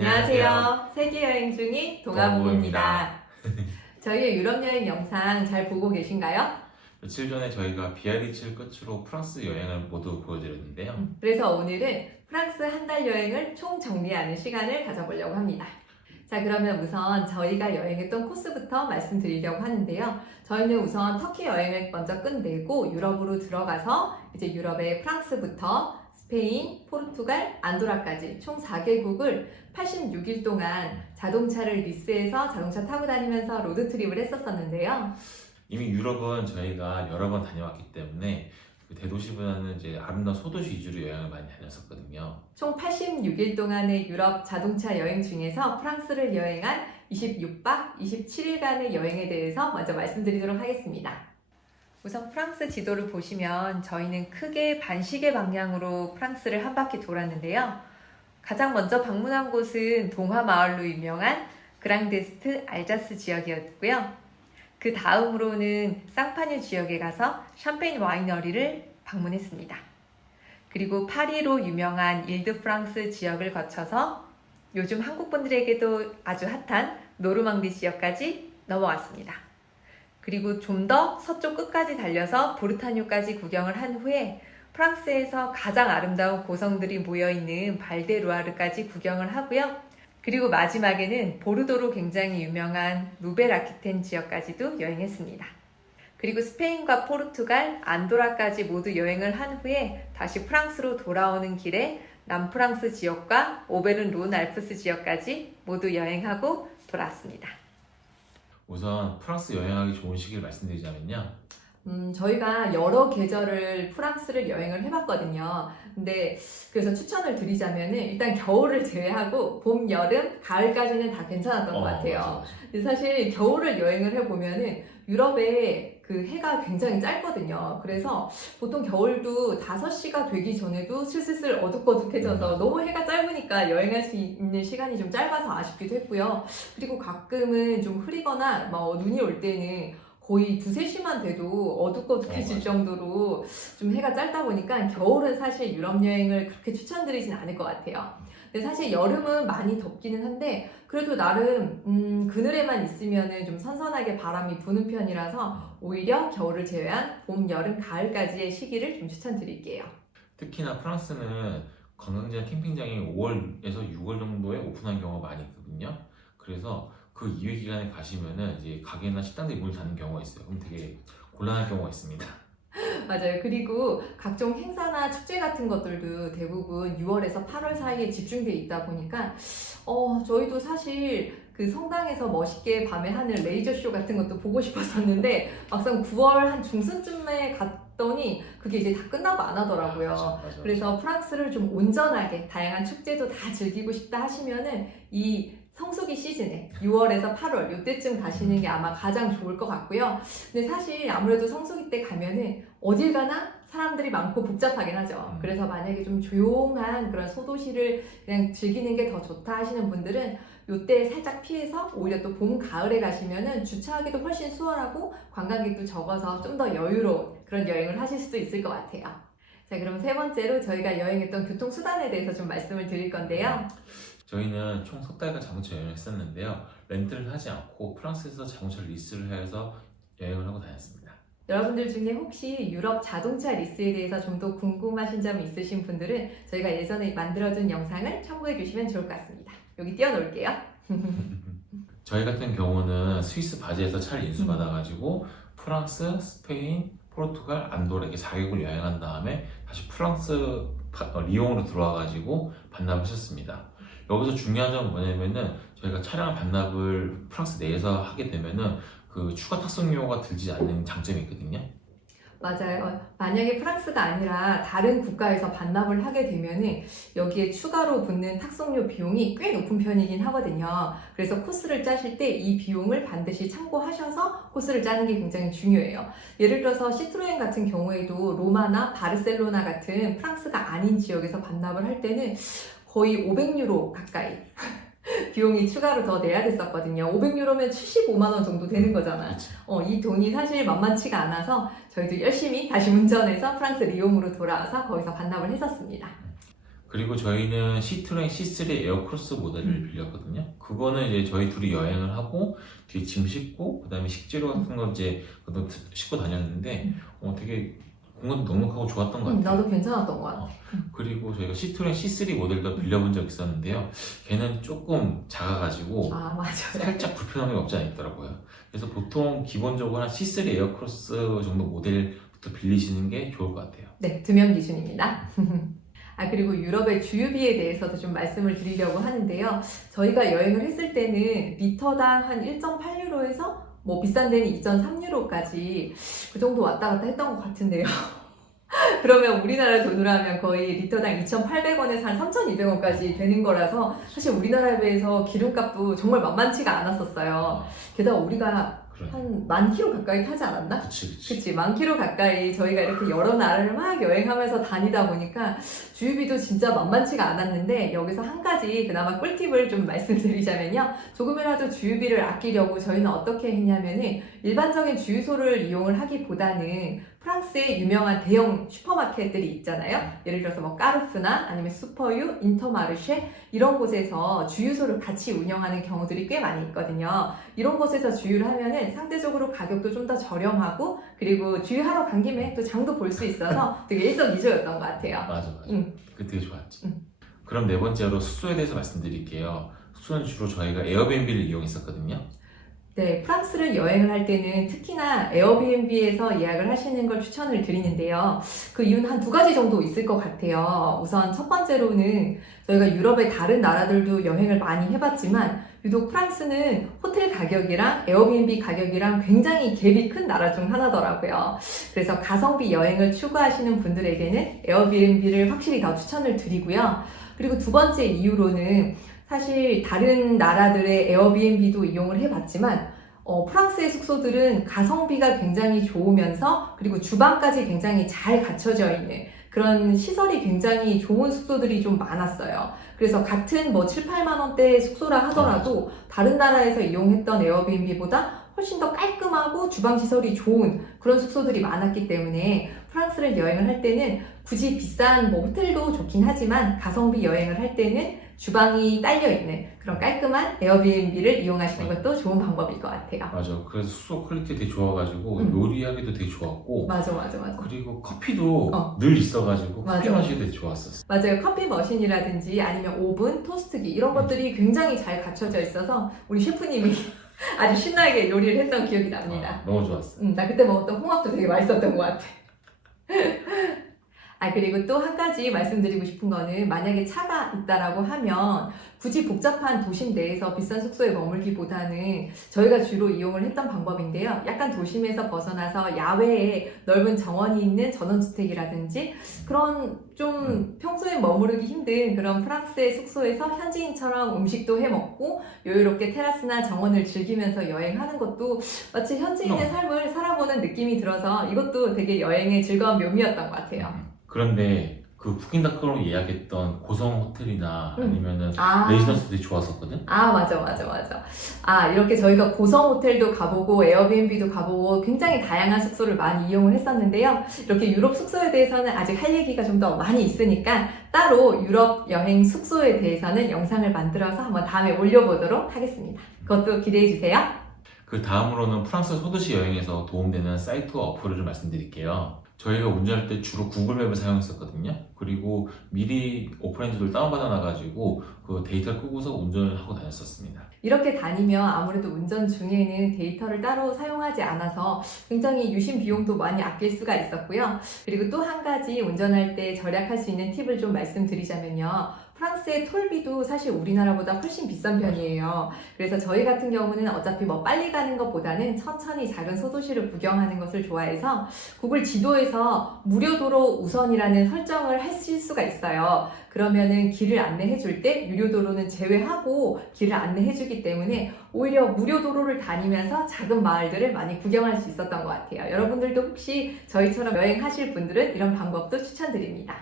안녕하세요. 세계 여행 중인 동아부부입니다. 저희의 유럽 여행 영상 잘 보고 계신가요? 며칠 전에 저희가 비아리츠를 끝으로 프랑스 여행을 모두 보여드렸는데요. 그래서 오늘은 프랑스 한 달 여행을 총 정리하는 시간을 가져보려고 합니다. 자, 그러면 우선 저희가 여행했던 코스부터 말씀드리려고 하는데요. 저희는 우선 터키 여행을 먼저 끝내고 유럽으로 들어가서 이제 유럽의 프랑스부터 스페인, 포르투갈, 안도라까지 총 4개국을 86일 동안 자동차를 리스해서 자동차 타고 다니면서 로드트립을 했었었는데요. 이미 유럽은 저희가 여러 번 다녀왔기 때문에 그 대도시보다는 이제 아름다운 소도시 위주로 여행을 많이 다녔었거든요. 총 86일 동안의 유럽 자동차 여행 중에서 프랑스를 여행한 26박 27일간의 여행에 대해서 먼저 말씀드리도록 하겠습니다. 우선 프랑스 지도를 보시면 저희는 크게 반시계 방향으로 프랑스를 한 바퀴 돌았는데요. 가장 먼저 방문한 곳은 동화 마을로 유명한 그랑데스트 알자스 지역이었고요. 그 다음으로는 쌍파뉴 지역에 가서 샴페인 와이너리를 방문했습니다. 그리고 파리로 유명한 일드프랑스 지역을 거쳐서 요즘 한국 분들에게도 아주 핫한 노르망디 지역까지 넘어왔습니다. 그리고 좀 더 서쪽 끝까지 달려서 보르타뉴까지 구경을 한 후에 프랑스에서 가장 아름다운 고성들이 모여있는 발데루아르까지 구경을 하고요. 그리고 마지막에는 보르도로 굉장히 유명한 누벨아키텐 지역까지도 여행했습니다. 그리고 스페인과 포르투갈, 안도라까지 모두 여행을 한 후에 다시 프랑스로 돌아오는 길에 남프랑스 지역과 오베른 론 알프스 지역까지 모두 여행하고 돌아왔습니다. 우선 프랑스 여행하기 좋은 시기를 말씀드리자면요. 저희가 여러 계절을 프랑스를 여행을 해봤거든요. 근데 그래서 추천을 드리자면은 일단 겨울을 제외하고 봄, 여름, 가을까지는 다 괜찮았던 것 같아요. 맞아. 근데 사실 겨울을 여행을 해보면은 유럽에 그 해가 굉장히 짧거든요. 그래서 보통 겨울도 5시가 되기 전에도 슬슬 어둑어둑해져서 너무 해가 짧으니까 여행할 수 있는 시간이 좀 짧아서 아쉽기도 했고요. 그리고 가끔은 좀 흐리거나 눈이 올 때는 거의 2-3시만 돼도 어둑어둑해질 정도로 좀 해가 짧다 보니까 겨울은 사실 유럽 여행을 그렇게 추천드리진 않을 것 같아요. 근데 사실 여름은 많이 덥기는 한데 그래도 나름 그늘에만 있으면은 좀 선선하게 바람이 부는 편이라서 오히려 겨울을 제외한 봄, 여름, 가을까지의 시기를 좀 추천드릴게요. 특히나 프랑스는 관광지나 캠핑장이 5월에서 6월 정도에 오픈한 경우가 많이 있거든요. 그래서 그 이외 기간에 가시면은 이제 가게나 식당들이 문을 닫는 경우가 있어요. 그럼 되게 곤란할 경우가 있습니다. 맞아요. 그리고 각종 행사나 축제 같은 것들도 대부분 6월에서 8월 사이에 집중돼 있다 보니까 저희도 사실 그 성당에서 멋있게 밤에 하는 레이저 쇼 같은 것도 보고 싶었었는데 막상 9월 한 중순쯤에 갔더니 그게 이제 다 끝나고 안 하더라고요. 맞아. 그래서 프랑스를 좀 온전하게 다양한 축제도 다 즐기고 싶다 하시면은 이 성수기 시즌에 6월에서 8월 이때쯤 가시는 게 아마 가장 좋을 것 같고요. 근데 사실 아무래도 성수기 때 가면은 어딜 가나 사람들이 많고 복잡하긴 하죠. 그래서 만약에 좀 조용한 그런 소도시를 그냥 즐기는 게 더 좋다 하시는 분들은 이때 살짝 피해서 오히려 또 봄, 가을에 가시면은 주차하기도 훨씬 수월하고 관광객도 적어서 좀 더 여유로운 그런 여행을 하실 수도 있을 것 같아요. 자, 그럼 세 번째로 저희가 여행했던 교통수단에 대해서 좀 말씀을 드릴 건데요. 저희는 총 3달간 자동차 여행을 했었는데요. 렌트를 하지 않고 프랑스에서 자동차 리스를 해서 여행을 하고 다녔습니다. 여러분들 중에 혹시 유럽 자동차 리스에 대해서 좀 더 궁금하신 점이 있으신 분들은 저희가 예전에 만들어둔 영상을 참고해 주시면 좋을 것 같습니다. 여기 띄워놓을게요. 저희 같은 경우는 스위스 바지에서 차를 인수받아가지고 프랑스, 스페인, 포르투갈, 안도라 이렇게 4개국을 여행한 다음에 다시 프랑스 리옹으로 들어와가지고 반납을 했었습니다. 여기서 중요한 점은 뭐냐면은 저희가 차량 반납을 프랑스 내에서 하게 되면은 그 추가 탁송료가 들지 않는 장점이 있거든요. 맞아요. 만약에 프랑스가 아니라 다른 국가에서 반납을 하게 되면은 여기에 추가로 붙는 탁송료 비용이 꽤 높은 편이긴 하거든요. 그래서 코스를 짜실 때 이 비용을 반드시 참고하셔서 코스를 짜는 게 굉장히 중요해요. 예를 들어서 시트로엔 같은 경우에도 로마나 바르셀로나 같은 프랑스가 아닌 지역에서 반납을 할 때는 거의 500유로 가까이 비용이 추가로 더 내야 됐었거든요. 500유로면 75만 원 정도 되는 거잖아. 이 돈이 사실 만만치가 않아서 저희도 열심히 다시 운전해서 프랑스 리옹으로 돌아와서 거기서 반납을 했었습니다. 그리고 저희는 시트로엔 C3 에어크로스 모델을 빌렸거든요. 그거는 이제 저희 둘이 여행을 하고 뒤에 짐 싣고 그다음에 식재료 같은 거 이제 그것도 싣고 다녔는데 되게 공간도 넉넉하고 좋았던 것 같아요. 나도 괜찮았던 것 같아. 그리고 저희가 시트로엔 C3 모델도 빌려본 적 있었는데요. 걔는 조금 작아가지고 아, 맞아요. 살짝 불편함이 없지 않아 있더라고요. 그래서 보통 기본적으로 한 C3 에어크로스 정도 모델부터 빌리시는 게 좋을 것 같아요. 네, 2명 기준입니다. 아, 그리고 유럽의 주유비에 대해서도 좀 말씀을 드리려고 하는데요. 저희가 여행을 했을 때는 리터당 한 1.8유로에서 뭐 비싼 데는 2.3유로까지 그 정도 왔다 갔다 했던 것 같은데요. 그러면 우리나라 돈으로 하면 거의 리터당 2,800원에서 한 3,200원까지 되는 거라서 사실 우리나라에 비해서 기름값도 정말 만만치가 않았었어요. 게다가 우리가 한 10,000km 가까이 타지 않았나? 그치, 10,000km 가까이 저희가 이렇게 여러 나라를 막 여행하면서 다니다 보니까 주유비도 진짜 만만치가 않았는데 여기서 한 가지 그나마 꿀팁을 좀 말씀드리자면요. 조금이라도 주유비를 아끼려고 저희는 어떻게 했냐면은 일반적인 주유소를 이용을 하기보다는 프랑스의 유명한 대형 슈퍼마켓들이 있잖아요. 예를 들어서 뭐 까르푸나 아니면 슈퍼유, 인터마르쉐 이런 곳에서 주유소를 같이 운영하는 경우들이 꽤 많이 있거든요. 이런 곳에서 주유를 하면은 상대적으로 가격도 좀 더 저렴하고 그리고 주유하러 간 김에 또 장도 볼 수 있어서 되게 일석이조였던 것 같아요. 맞아. 그게 되게 좋았지. 그럼 네 번째로 숙소에 대해서 말씀드릴게요. 숙소는 주로 저희가 에어비앤비를 이용했었거든요. 네, 프랑스를 여행을 할 때는 특히나 에어비앤비에서 예약을 하시는 걸 추천을 드리는데요. 그 이유는 한 2가지 정도 있을 것 같아요. 우선 첫 번째로는 저희가 유럽의 다른 나라들도 여행을 많이 해봤지만 유독 프랑스는 호텔 가격이랑 에어비앤비 가격이랑 굉장히 갭이 큰 나라 중 하나더라고요. 그래서 가성비 여행을 추구하시는 분들에게는 에어비앤비를 확실히 더 추천을 드리고요. 그리고 두 번째 이유로는 사실 다른 나라들의 에어비앤비도 이용을 해봤지만 프랑스의 숙소들은 가성비가 굉장히 좋으면서 그리고 주방까지 굉장히 잘 갖춰져 있는 그런 시설이 굉장히 좋은 숙소들이 좀 많았어요. 그래서 같은 뭐 7, 8만 원대 숙소라 하더라도 다른 나라에서 이용했던 에어비앤비보다 훨씬 더 깔끔하고 주방 시설이 좋은 그런 숙소들이 많았기 때문에 프랑스를 여행을 할 때는 굳이 비싼 뭐 호텔도 좋긴 하지만 가성비 여행을 할 때는 주방이 딸려있는 그런 깔끔한 에어비앤비를 이용하시는 것도 좋은 방법일 것 같아요. 맞아. 그래서 숙소 퀄리티 되게 좋아가지고 요리하기도 되게 좋았고 맞아. 그리고 커피도 늘 있어가지고 커피 맞아. 마시기 되게 좋았었어. 맞아요. 커피 머신이라든지 아니면 오븐, 토스트기 이런 것들이 굉장히 잘 갖춰져 있어서 우리 셰프님이 아주 신나게 요리를 했던 기억이 납니다. 너무 좋았어. 나 그때 먹었던 홍합도 되게 맛있었던 것 같아. 그리고 또 한 가지 말씀드리고 싶은 거는 만약에 차가 있다라고 하면 굳이 복잡한 도심 내에서 비싼 숙소에 머물기보다는 저희가 주로 이용을 했던 방법인데요. 약간 도심에서 벗어나서 야외에 넓은 정원이 있는 전원주택이라든지 그런 좀 평소에 머무르기 힘든 그런 프랑스의 숙소에서 현지인처럼 음식도 해먹고 여유롭게 테라스나 정원을 즐기면서 여행하는 것도 마치 현지인의 삶을 살아보는 느낌이 들어서 이것도 되게 여행의 즐거운 묘미였던 것 같아요. 그런데 그 부킹닷컴으로 예약했던 고성 호텔이나 아니면은 레지던스 되게 좋았었거든? 맞아. 이렇게 저희가 고성 호텔도 가보고 에어비앤비도 가보고 굉장히 다양한 숙소를 많이 이용을 했었는데요. 이렇게 유럽 숙소에 대해서는 아직 할 얘기가 좀 더 많이 있으니까 따로 유럽 여행 숙소에 대해서는 영상을 만들어서 한번 다음에 올려보도록 하겠습니다. 그것도 기대해 주세요. 그 다음으로는 프랑스 소도시 여행에서 도움되는 사이트와 어플을 좀 말씀드릴게요. 저희가 운전할 때 주로 구글맵을 사용했었거든요. 그리고 미리 오프라인지도를 다운받아 놔가지고 그 데이터를 끄고서 운전을 하고 다녔었습니다. 이렇게 다니면 아무래도 운전 중에는 데이터를 따로 사용하지 않아서 굉장히 유심 비용도 많이 아낄 수가 있었고요. 그리고 또 한 가지 운전할 때 절약할 수 있는 팁을 좀 말씀드리자면요. 프랑스의 톨비도 사실 우리나라보다 훨씬 비싼 편이에요. 그래서 저희 같은 경우는 어차피 뭐 빨리 가는 것보다는 천천히 작은 소도시를 구경하는 것을 좋아해서 구글 지도에서 무료 도로 우선이라는 설정을 하실 수가 있어요. 그러면은 길을 안내해 줄 때 유료 도로는 제외하고 길을 안내해 주기 때문에 오히려 무료 도로를 다니면서 작은 마을들을 많이 구경할 수 있었던 것 같아요. 여러분들도 혹시 저희처럼 여행하실 분들은 이런 방법도 추천드립니다.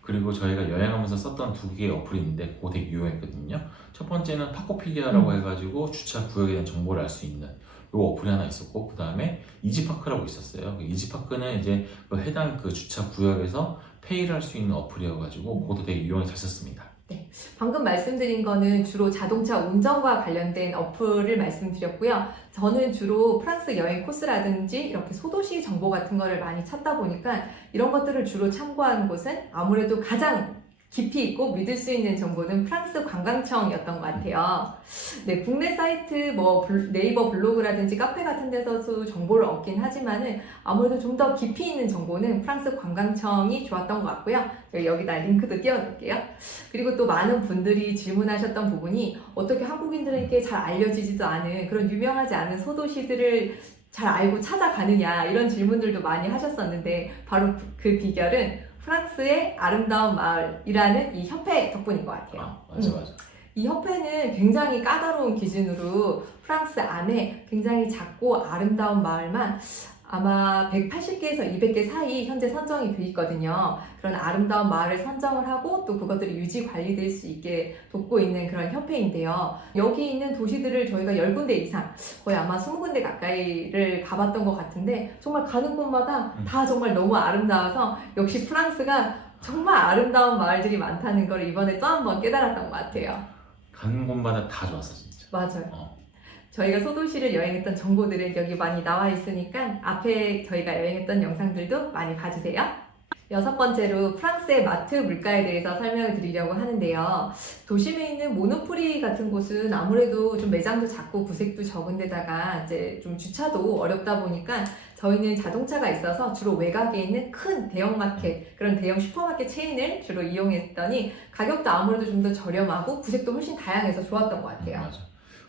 그리고 저희가 여행하면서 썼던 2개의 어플이 있는데 그거 되게 유용했거든요. 첫 번째는 파코피디아라고 해가지고 주차 구역에 대한 정보를 알 수 있는 요 어플이 하나 있었고, 그 다음에 이지파크라고 있었어요. 이지파크는 이제 그 해당 그 주차 구역에서 페이를 할 수 있는 어플이어가지고 그것도 되게 유용하게 잘 썼습니다. 방금 말씀드린 거는 주로 자동차 운전과 관련된 어플을 말씀드렸고요. 저는 주로 프랑스 여행 코스라든지 이렇게 소도시 정보 같은 거를 많이 찾다 보니까 이런 것들을 주로 참고한 곳은 아무래도 가장 깊이 있고 믿을 수 있는 정보는 프랑스 관광청이었던 것 같아요. 네, 국내 사이트, 네이버 블로그라든지 카페 같은 데서도 정보를 얻긴 하지만은 아무래도 좀 더 깊이 있는 정보는 프랑스 관광청이 좋았던 것 같고요. 여기다 링크도 띄워놓을게요. 그리고 또 많은 분들이 질문하셨던 부분이 어떻게 한국인들에게 잘 알려지지도 않은 그런 유명하지 않은 소도시들을 잘 알고 찾아가느냐 이런 질문들도 많이 하셨었는데 바로 그 비결은 프랑스의 아름다운 마을이라는 이 협회 덕분인 것 같아요. 맞아. 이 협회는 굉장히 까다로운 기준으로 프랑스 안에 굉장히 작고 아름다운 마을만 아마 180개에서 200개 사이 현재 선정이 돼 있거든요. 그런 아름다운 마을을 선정을 하고 또 그것들이 유지 관리될 수 있게 돕고 있는 그런 협회인데요. 여기 있는 도시들을 저희가 10군데 이상, 거의 아마 20군데 가까이를 가봤던 것 같은데 정말 가는 곳마다 다 정말 너무 아름다워서 역시 프랑스가 정말 아름다운 마을들이 많다는 걸 이번에 또 한 번 깨달았던 것 같아요. 가는 곳마다 다 좋았어 진짜. 맞아요. 저희가 소도시를 여행했던 정보들은 여기 많이 나와 있으니까 앞에 저희가 여행했던 영상들도 많이 봐주세요. 6번째로 프랑스의 마트 물가에 대해서 설명을 드리려고 하는데요. 도심에 있는 모노프리 같은 곳은 아무래도 좀 매장도 작고 구색도 적은 데다가 이제 좀 주차도 어렵다 보니까 저희는 자동차가 있어서 주로 외곽에 있는 큰 대형마켓, 그런 대형 슈퍼마켓 체인을 주로 이용했더니 가격도 아무래도 좀 더 저렴하고 구색도 훨씬 다양해서 좋았던 것 같아요. 맞아.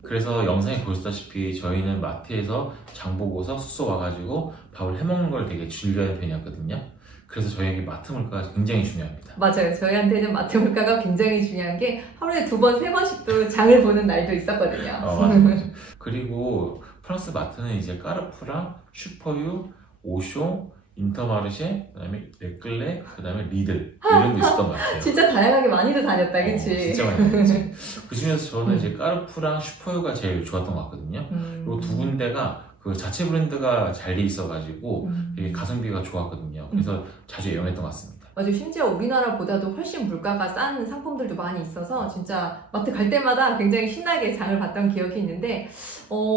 그래서 영상에 보셨다시피 저희는 마트에서 장 보고서 숙소 와가지고 밥을 해먹는 걸 되게 즐겨하는 편이었거든요. 그래서 저희에게 마트 물가가 굉장히 중요합니다. 맞아요. 저희한테는 마트 물가가 굉장히 중요한 게 하루에 2번, 3번씩도 장을 보는 날도 있었거든요. 맞아. 그리고 프랑스 마트는 이제 까르푸랑 슈퍼유, 오쇼, 인터마르쉐, 그다음에 렉클레, 그다음에 리들 이런 게 있었던 것 같아요. 진짜 다양하게 많이도 다녔다, 그치? 진짜 많이 다녔지. 그 중에서 저는 이제 까르푸랑 슈퍼유가 제일 좋았던 것 같거든요. 그리고 두 군데가 그 자체 브랜드가 잘 돼 있어가지고 되게 가성비가 좋았거든요. 그래서 자주 이용했던 것 같습니다. 맞아요. 심지어 우리나라보다도 훨씬 물가가 싼 상품들도 많이 있어서 진짜 마트 갈 때마다 굉장히 신나게 장을 봤던 기억이 있는데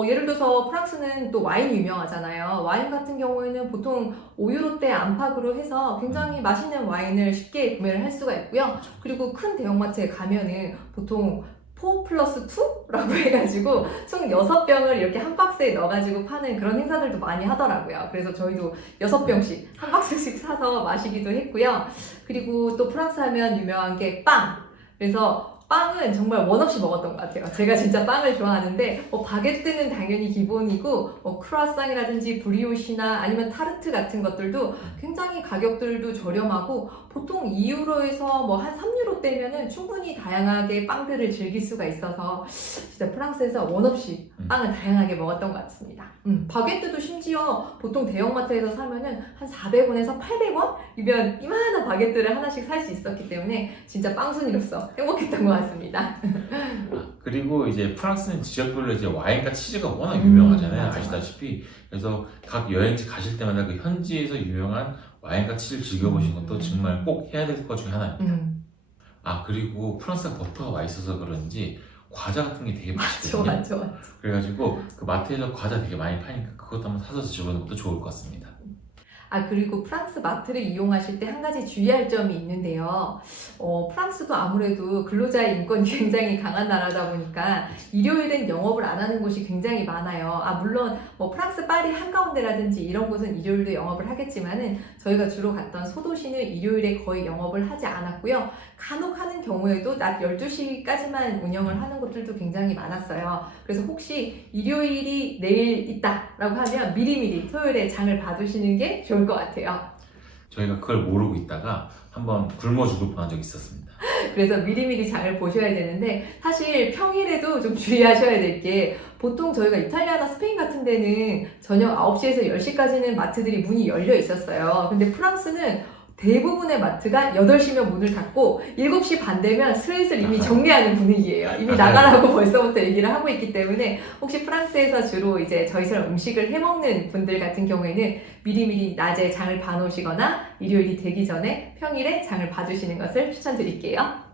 예를 들어서 프랑스는 또 와인이 유명하잖아요. 와인 같은 경우에는 보통 5유로대 안팎으로 해서 굉장히 맛있는 와인을 쉽게 구매를 할 수가 있고요. 그리고 큰 대형마트에 가면은 보통 4+2라고 해가지고 총 6병을 이렇게 한 박스에 넣어가지고 파는 그런 행사들도 많이 하더라고요. 그래서 저희도 6병씩 한 박스씩 사서 마시기도 했고요. 그리고 또 프랑스 하면 유명한 게 빵! 그래서 빵은 정말 원 없이 먹었던 것 같아요. 제가 진짜 빵을 좋아하는데 바게트는 당연히 기본이고 크루아상이라든지 브리오시나 아니면 타르트 같은 것들도 굉장히 가격들도 저렴하고 보통 2유로에서 한 3유로대면은 충분히 다양하게 빵들을 즐길 수가 있어서 진짜 프랑스에서 원 없이 빵을 다양하게 먹었던 것 같습니다. 바게트도 심지어 보통 대형마트에서 사면은 한 400원에서 800원이면 이만한 바게트를 하나씩 살 수 있었기 때문에 진짜 빵순이로서 행복했던 것 같습니다. 그리고 이제 프랑스는 지역별로 이제 와인과 치즈가 워낙 유명하잖아요. 맞아. 아시다시피. 그래서 각 여행지 가실 때마다 그 현지에서 유명한 와인과 치즈를 즐겨보신 것도 정말 꼭 해야 될 것 중에 하나입니다. 그리고 프랑스가 버터가 맛있어서 그런지 과자 같은 게 되게 맛있거든요. 맞아. 그래가지고 그 마트에서 과자 되게 많이 파니까 그것도 한번 사서 드셔보는 것도 좋을 것 같습니다. 그리고 프랑스 마트를 이용하실 때 한 가지 주의할 점이 있는데요. 프랑스도 아무래도 근로자의 인권이 굉장히 강한 나라다 보니까 일요일엔 영업을 안 하는 곳이 굉장히 많아요. 물론 프랑스 파리 한가운데라든지 이런 곳은 일요일도 영업을 하겠지만은 저희가 주로 갔던 소도시는 일요일에 거의 영업을 하지 않았고요. 간혹 하는 경우에도 낮 12시까지만 운영을 하는 곳들도 굉장히 많았어요. 그래서 혹시 일요일이 내일 있다라고 하면 미리미리 토요일에 장을 봐두시는 게 좋을 것 같아요. 저희가 그걸 모르고 있다가 한번 굶어 죽을 뻔한 적이 있었습니다. 그래서 미리미리 장을 보셔야 되는데 사실 평일에도 좀 주의하셔야 될 게 보통 저희가 이탈리아나 스페인 같은 데는 저녁 9시에서 10시까지는 마트들이 문이 열려 있었어요. 근데 프랑스는 대부분의 마트가 8시면 문을 닫고 7시 반 되면 슬슬 이미 정리하는 분위기예요. 이미 나가라고 벌써부터 얘기를 하고 있기 때문에 혹시 프랑스에서 주로 이제 저희처럼 음식을 해먹는 분들 같은 경우에는 미리미리 낮에 장을 봐놓으시거나 일요일이 되기 전에 평일에 장을 봐주시는 것을 추천드릴게요.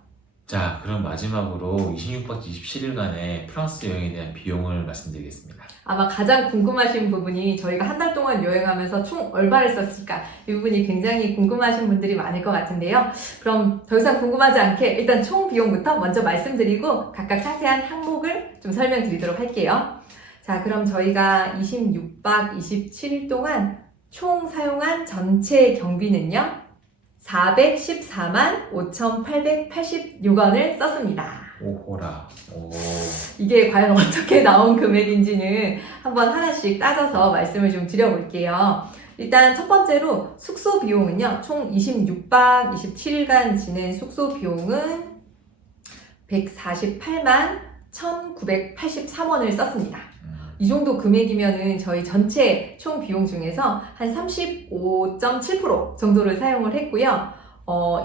자, 그럼 마지막으로 26박 27일간의 프랑스 여행에 대한 비용을 말씀드리겠습니다. 아마 가장 궁금하신 부분이 저희가 한 달 동안 여행하면서 총 얼마를 썼을까 이 부분이 굉장히 궁금하신 분들이 많을 것 같은데요. 그럼 더 이상 궁금하지 않게 일단 총 비용부터 먼저 말씀드리고 각각 상세한 항목을 좀 설명드리도록 할게요. 자, 그럼 저희가 26박 27일 동안 총 사용한 전체 경비는요. 414만 5,886원을 썼습니다. 오호라. 오. 이게 과연 어떻게 나온 금액인지는 한번 하나씩 따져서 말씀을 좀 드려볼게요. 일단 첫 번째로 숙소 비용은요. 총 26박 27일간 지낸 숙소 비용은 148만 1,983원을 썼습니다. 이 정도 금액이면은 저희 전체 총 비용 중에서 한 35.7% 정도를 사용을 했고요.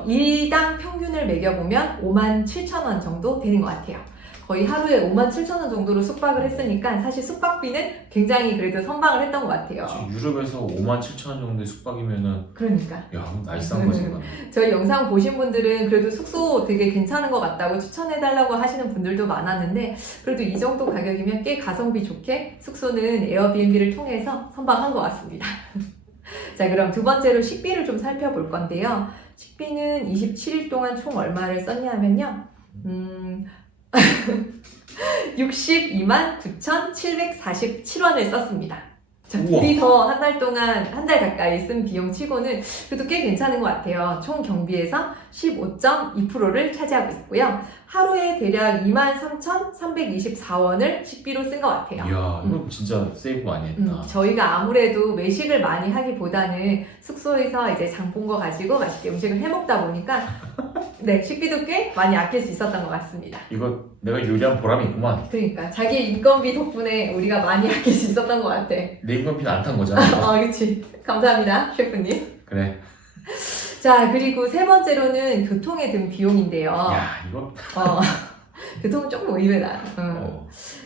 일당 평균을 매겨보면 57,000원 정도 되는 것 같아요. 거의 하루에 57,000원 정도로 숙박을 했으니까 사실 숙박비는 굉장히 그래도 선방을 했던 것 같아요. 유럽에서 57,000원 정도의 숙박이면은 그러니까. 야, 나이스한 거지 이거는. 저희 영상 보신 분들은 그래도 숙소 되게 괜찮은 것 같다고 추천해달라고 하시는 분들도 많았는데 그래도 이 정도 가격이면 꽤 가성비 좋게 숙소는 에어비앤비를 통해서 선방한 것 같습니다. 자, 그럼 두 번째로 식비를 좀 살펴볼 건데요. 식비는 27일 동안 총 얼마를 썼냐면요. 62만 9,747원을 썼습니다. 자, 둘이서 한 달 동안, 한 달 가까이 쓴 비용 치고는 그래도 꽤 괜찮은 것 같아요. 총 경비에서 15.2%를 차지하고 있고요. 하루에 대략 23,324원을 식비로 쓴 것 같아요. 이야, 이건 진짜 세이브 많이 했다. 저희가 아무래도 외식을 많이 하기보다는 숙소에서 이제 장 본 거 가지고 맛있게 음식을 해 먹다 보니까 네, 식비도 꽤 많이 아낄 수 있었던 것 같습니다. 이거 내가 요리한 보람이 있구만. 그러니까 자기 인건비 덕분에 우리가 많이 아낄 수 있었던 것 같아. 내 인건비는 안 탄 거잖아. 그치. 감사합니다, 셰프님. 그래. 자, 그리고 세 번째로는 교통에 든 비용인데요. 야, 이거. 교통은 조금 의외다.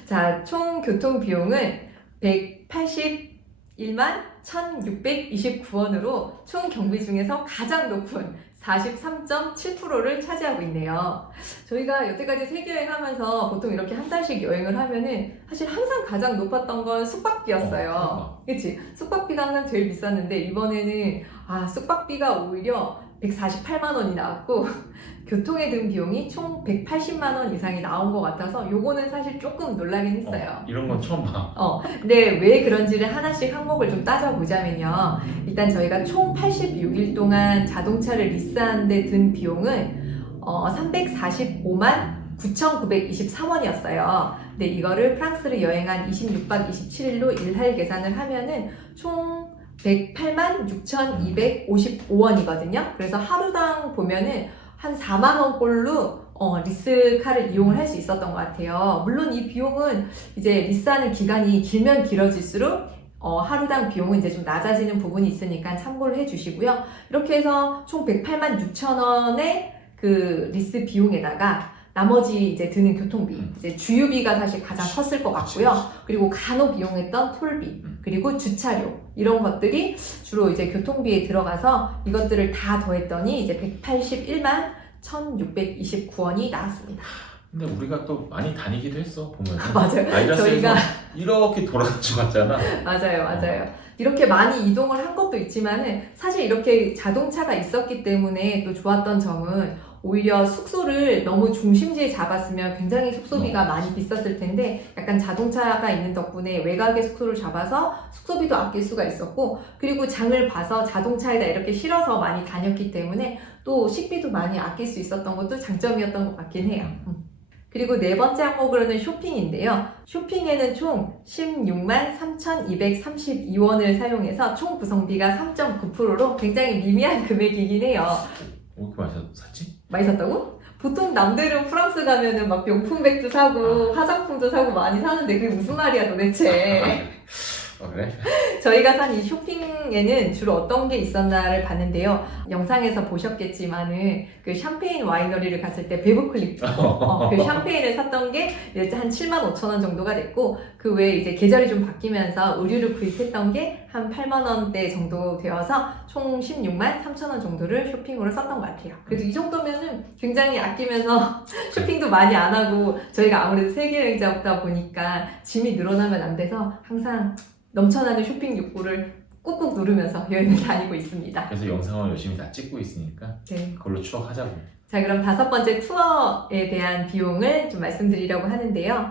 자, 총 교통 비용은 181만 1,629원으로 총 경비 중에서 가장 높은 43.7%를 차지하고 있네요. 저희가 여태까지 세계여행하면서 보통 이렇게 한 달씩 여행을 하면은 사실 항상 가장 높았던 건 숙박비였어요. 그치? 숙박비가 항상 제일 비쌌는데 이번에는 숙박비가 오히려 148만 원이 나왔고 교통에 든 비용이 총 180만 원 이상이 나온 것 같아서 요거는 사실 조금 놀라긴 했어요. 이런 건 처음 봐. 근데 왜 그런지를 하나씩 항목을 좀 따져보자면요. 일단 저희가 총 86일 동안 자동차를 리스하는 데 든 비용은 345만 9,923원이었어요. 근데 이거를 프랑스를 여행한 26박 27일로 일할 계산을 하면은 총 108만 6,255원이거든요. 그래서 하루당 보면은 한 4만 원꼴로 리스카를 이용을 할 수 있었던 것 같아요. 물론 이 비용은 이제 리스하는 기간이 길면 길어질수록 하루당 비용은 이제 좀 낮아지는 부분이 있으니까 참고를 해주시고요. 이렇게 해서 총 108만 6천 원의 그 리스 비용에다가 나머지 이제 드는 교통비, 이제 주유비가 사실 가장 컸을 것 같고요. 그리고 간혹 이용했던 톨비, 그리고 주차료 이런 것들이 주로 이제 교통비에 들어가서 이것들을 다 더했더니 이제 181만 1,629원이 나왔습니다. 근데 우리가 또 많이 다니기도 했어 보면. 맞아요. 저희가 이렇게 돌아가지고 왔잖아. 맞아요. 이렇게 많이 이동을 한 것도 있지만은 사실 이렇게 자동차가 있었기 때문에 또 좋았던 점은 오히려 숙소를 너무 중심지에 잡았으면 굉장히 숙소비가 많이 비쌌을 텐데 약간 자동차가 있는 덕분에 외곽에 숙소를 잡아서 숙소비도 아낄 수가 있었고 그리고 장을 봐서 자동차에다 이렇게 실어서 많이 다녔기 때문에 또 식비도 많이 아낄 수 있었던 것도 장점이었던 것 같긴 해요. 그리고 네 번째 항목으로는 쇼핑인데요. 쇼핑에는 총 16만 3,232원을 사용해서 총 구성비가 3.9%로 굉장히 미미한 금액이긴 해요. 왜 이렇게 많이 샀지? 많이 샀다고? 보통 남들은 프랑스 가면은 막 명품백도 사고 화장품도 사고 많이 사는데 그게 무슨 말이야 도대체. 그래? 저희가 산 이 쇼핑에는 주로 어떤 게 있었나를 봤는데요. 영상에서 보셨겠지만은 그 샴페인 와이너리를 갔을 때 배브 클립 그 샴페인을 샀던 게 이제 한 75,000원 정도가 됐고, 그 외에 이제 계절이 좀 바뀌면서 의류를 구입했던 게 한 8만 원대 정도 되어서 총 16만 3천 원 정도를 쇼핑으로 썼던 것 같아요. 그래도 이 정도면은 굉장히 아끼면서 쇼핑도 많이 안 하고, 저희가 아무래도 세계 여행자다 보니까 짐이 늘어나면 안 돼서 항상 넘쳐나는 쇼핑 욕구를 꾹꾹 누르면서 여행을 다니고 있습니다. 그래서 영상을 열심히 다 찍고 있으니까 네. 그걸로 추억하자고. 자, 그럼 5번째 투어에 대한 비용을 좀 말씀드리려고 하는데요.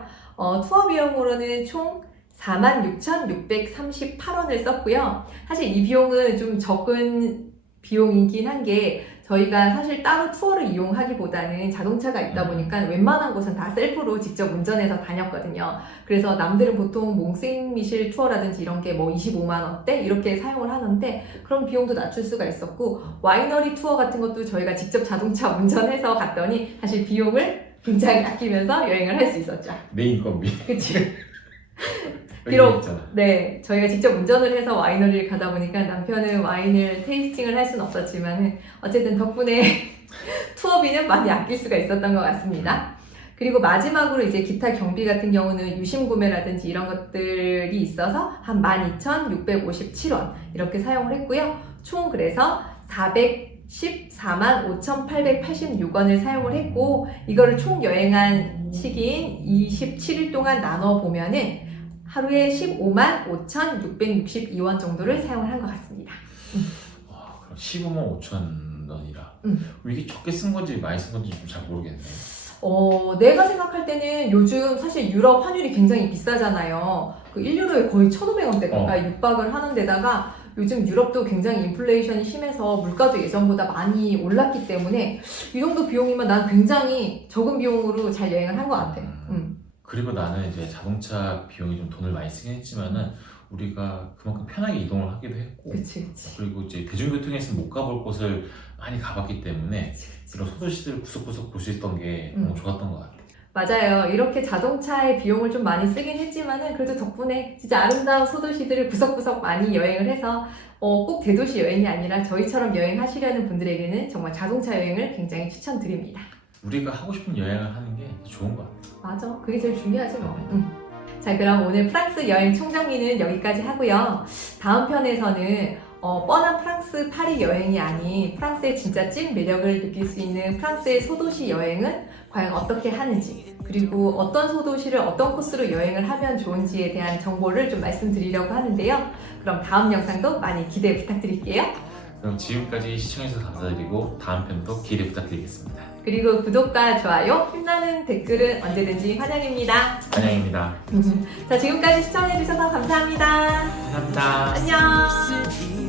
투어 비용으로는 총 46,638원을 썼고요. 사실 이 비용은 좀 적은 비용이긴 한 게, 저희가 사실 따로 투어를 이용하기보다는 자동차가 있다 보니까 웬만한 곳은 다 셀프로 직접 운전해서 다녔거든요. 그래서 남들은 보통 몽생미실 투어라든지 이런 게 뭐 25만 원대 이렇게 사용을 하는데, 그런 비용도 낮출 수가 있었고, 와이너리 투어 같은 것도 저희가 직접 자동차 운전해서 갔더니 사실 비용을 굉장히 아끼면서 여행을 할 수 있었죠. 내 인건비. 그치? 여기 비록 있잖아. 네, 저희가 직접 운전을 해서 와이너리를 가다 보니까 남편은 와인을 테이스팅을 할 수는 없었지만 어쨌든 덕분에 투어비는 많이 아낄 수가 있었던 것 같습니다. 그리고 마지막으로 이제 기타 경비 같은 경우는 유심 구매라든지 이런 것들이 있어서 한 12,657원 이렇게 사용을 했고요. 총 그래서 414만 5,886원을 사용을 했고, 이거를 총 여행한 시기인 27일 동안 나눠 보면은 하루에 15만 5,662원 정도를 사용을 한 것 같습니다. 와, 그럼 15만 5천 원이라. 이게 적게 쓴 건지 많이 쓴 건지 좀 잘 모르겠네. 내가 생각할 때는 요즘 사실 유럽 환율이 굉장히 비싸잖아요. 그 1유로에 거의 1,500원대 가까이 육박을 하는 데다가 요즘 유럽도 굉장히 인플레이션이 심해서 물가도 예전보다 많이 올랐기 때문에 이 정도 비용이면 난 굉장히 적은 비용으로 잘 여행을 한 것 같아. 그리고 나는 이제 자동차 비용이 좀 돈을 많이 쓰긴 했지만은 우리가 그만큼 편하게 이동을 하기도 했고, 그치. 그리고 이제 대중교통에서 못 가볼 곳을 많이 가봤기 때문에 그치. 이런 소도시들을 구석구석 볼 수 있던 게 너무 좋았던 것 같아요. 맞아요. 이렇게 자동차의 비용을 좀 많이 쓰긴 했지만은 그래도 덕분에 진짜 아름다운 소도시들을 구석구석 많이 여행을 해서 꼭 대도시 여행이 아니라 저희처럼 여행하시려는 분들에게는 정말 자동차 여행을 굉장히 추천드립니다. 우리가 하고 싶은 여행을 하는 게 좋은 것 같아요. 맞아. 그게 제일 중요하지 뭐. 자, 그럼 오늘 프랑스 여행 총정리는 여기까지 하고요. 다음 편에서는 뻔한 프랑스 파리 여행이 아닌 프랑스의 진짜 찐 매력을 느낄 수 있는 프랑스의 소도시 여행은 과연 어떻게 하는지, 그리고 어떤 소도시를 어떤 코스로 여행을 하면 좋은지에 대한 정보를 좀 말씀드리려고 하는데요. 그럼 다음 영상도 많이 기대 부탁드릴게요. 그럼 지금까지 시청해주셔서 감사드리고 다음 편도 기대 부탁드리겠습니다. 그리고 구독과 좋아요, 힘나는 댓글은 언제든지 환영입니다. 안녕입니다. 자, 지금까지 시청해주셔서 감사합니다. 감사합니다. 안녕.